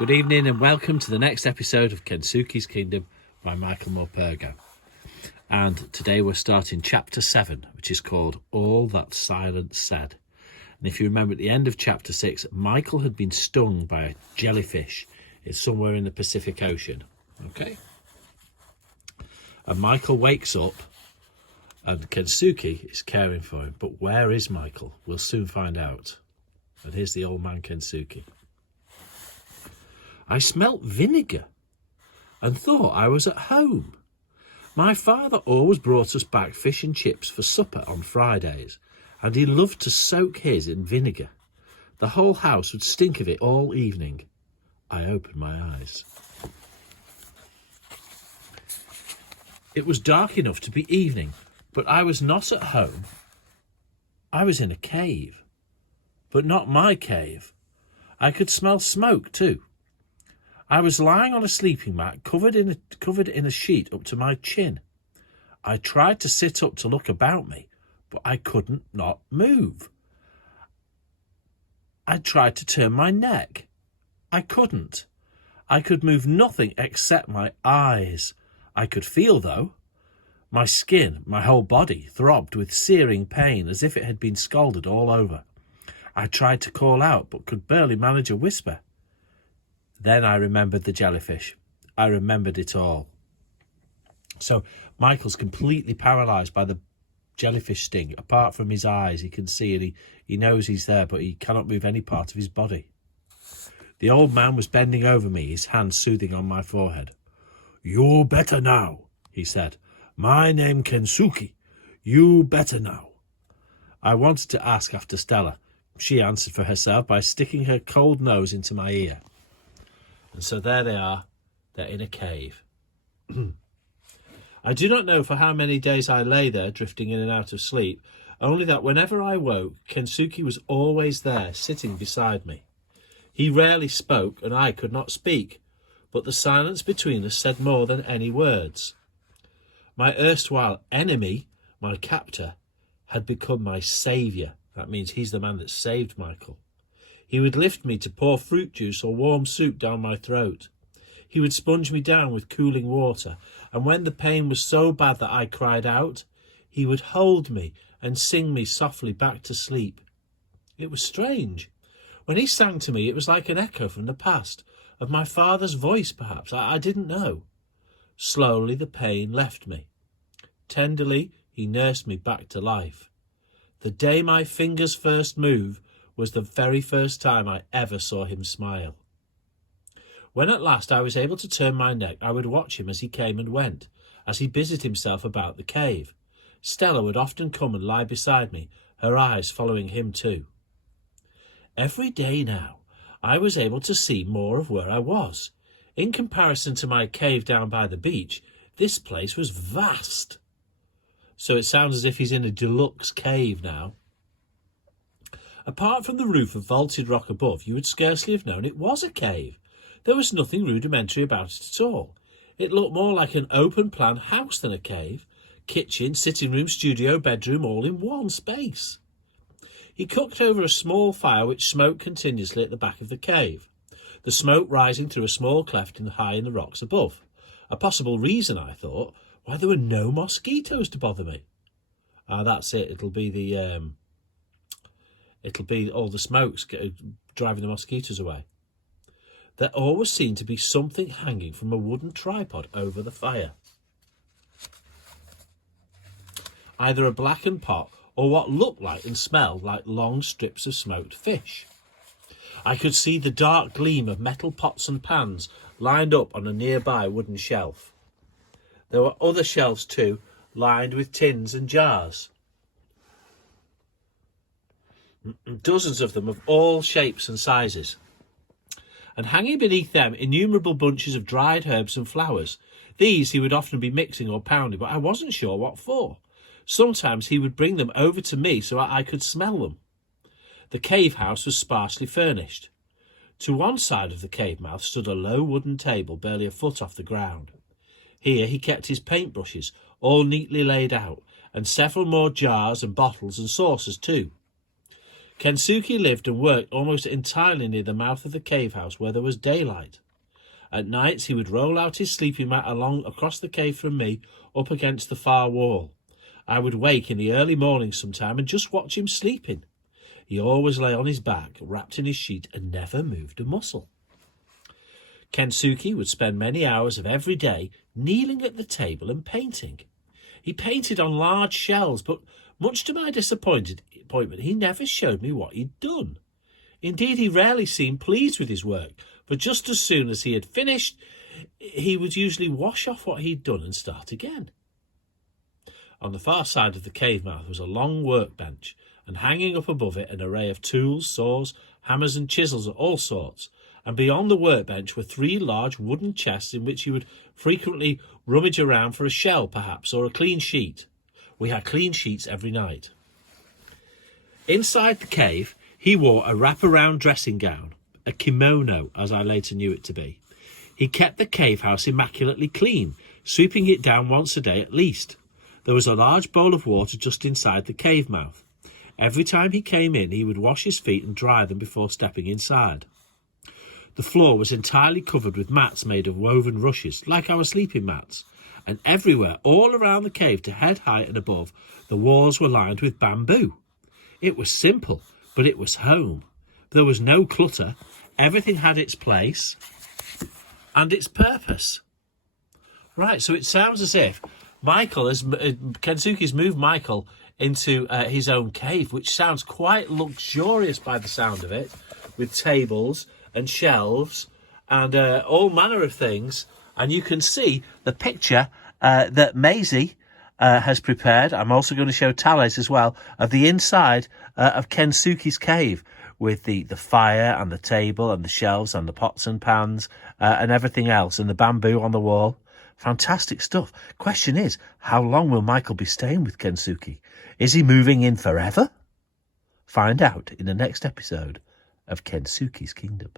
Good evening and welcome to the next episode of Kensuke's Kingdom by Michael Morpurgo. And today we're starting chapter 7, which is called All That Silence Said. And if you remember at the end of chapter 6, Michael had been stung by a jellyfish. It's somewhere in the Pacific Ocean. Okay? And Michael wakes up and Kensuke is caring for him. But where is Michael? We'll soon find out. And here's the old man Kensuke. I smelt vinegar and thought I was at home. My father always brought us back fish and chips for supper on Fridays, and he loved to soak his in vinegar. The whole house would stink of it all evening. I opened my eyes. It was dark enough to be evening, but I was not at home. I was in a cave, but not my cave. I could smell smoke too. I was lying on a sleeping mat covered in a sheet up to my chin. I tried to sit up to look about me, but I couldn't not move. I tried to turn my neck. I couldn't. I could move nothing except my eyes. I could feel, though. My skin, my whole body, throbbed with searing pain as if it had been scalded all over. I tried to call out, but could barely manage a whisper. Then I remembered the jellyfish. I remembered it all. So Michael's completely paralysed by the jellyfish sting. Apart from his eyes, he can see and he knows he's there, but he cannot move any part of his body. The old man was bending over me, his hand soothing on my forehead. "You better now," he said. "My name Kensuke. You better now." I wanted to ask after Stella. She answered for herself by sticking her cold nose into my ear. And so there they are. They're in a cave. I do not know for how many days I lay there, drifting in and out of sleep, only that whenever I woke, Kensuke was always there, sitting beside me. He rarely spoke, and I could not speak, but the silence between us said more than any words. My erstwhile enemy, my captor, had become my saviour. That means he's the man that saved Michael. He would lift me to pour fruit juice or warm soup down my throat. He would sponge me down with cooling water, and when the pain was so bad that I cried out, he would hold me and sing me softly back to sleep. It was strange. When he sang to me, it was like an echo from the past, of my father's voice perhaps. I didn't know. Slowly the pain left me. Tenderly he nursed me back to life. The day my fingers first moved was the very first time I ever saw him smile. When at last I was able to turn my neck, I would watch him as he came and went, as he busied himself about the cave. Stella would often come and lie beside me, her eyes following him too. Every day now, I was able to see more of where I was. In comparison to my cave down by the beach, this place was vast. So it sounds as if he's in a deluxe cave now. Apart from the roof of vaulted rock above, you would scarcely have known it was a cave. There was nothing rudimentary about it at all. It looked more like an open-plan house than a cave. Kitchen, sitting room, studio, bedroom, all in one space. He cooked over a small fire which smoked continuously at the back of the cave, the smoke rising through a small cleft high in the rocks above. A possible reason, I thought, why there were no mosquitoes to bother me. That's it. It'll be all the smokes driving the mosquitoes away. There always seemed to be something hanging from a wooden tripod over the fire. Either a blackened pot or what looked like and smelled like long strips of smoked fish. I could see the dark gleam of metal pots and pans lined up on a nearby wooden shelf. There were other shelves too, lined with tins and jars. Dozens of them of all shapes and sizes. And hanging beneath them, innumerable bunches of dried herbs and flowers. These he would often be mixing or pounding, but I wasn't sure what for. Sometimes he would bring them over to me so I could smell them. The cave house was sparsely furnished. To one side of the cave mouth stood a low wooden table barely a foot off the ground. Here he kept his paintbrushes, all neatly laid out, and several more jars and bottles and saucers too. Kensuke lived and worked almost entirely near the mouth of the cave house where there was daylight. At nights he would roll out his sleeping mat across the cave from me, up against the far wall. I would wake in the early morning sometime and just watch him sleeping. He always lay on his back, wrapped in his sheet, and never moved a muscle. Kensuke would spend many hours of every day kneeling at the table and painting. He painted on large shells, but much to my disappointment, he never showed me what he'd done. Indeed, he rarely seemed pleased with his work, for just as soon as he had finished, he would usually wash off what he'd done and start again. On the far side of the cave mouth was a long workbench, and hanging up above it an array of tools, saws, hammers and chisels of all sorts, and beyond the workbench were 3 large wooden chests in which he would frequently rummage around for a shell, perhaps, or a clean sheet. We had clean sheets every night. Inside the cave, he wore a wraparound dressing gown, a kimono, as I later knew it to be. He kept the cave house immaculately clean, sweeping it down once a day at least. There was a large bowl of water just inside the cave mouth. Every time he came in, he would wash his feet and dry them before stepping inside. The floor was entirely covered with mats made of woven rushes, like our sleeping mats, and everywhere, all around the cave to head height and above, the walls were lined with bamboo. It was simple, but it was home. There was no clutter. Everything had its place and its purpose. Right, so it sounds as if Kensuke's moved Michael into his own cave, which sounds quite luxurious by the sound of it, with tables and shelves and all manner of things. And you can see the picture that Maisie has prepared. I'm also going to show Thales as well, of the inside of Kensuke's cave, with the fire and the table and the shelves and the pots and pans and everything else, and the bamboo on the wall. Fantastic stuff. Question is, how long will Michael be staying with Kensuke? Is he moving in forever? Find out in the next episode of Kensuke's Kingdom.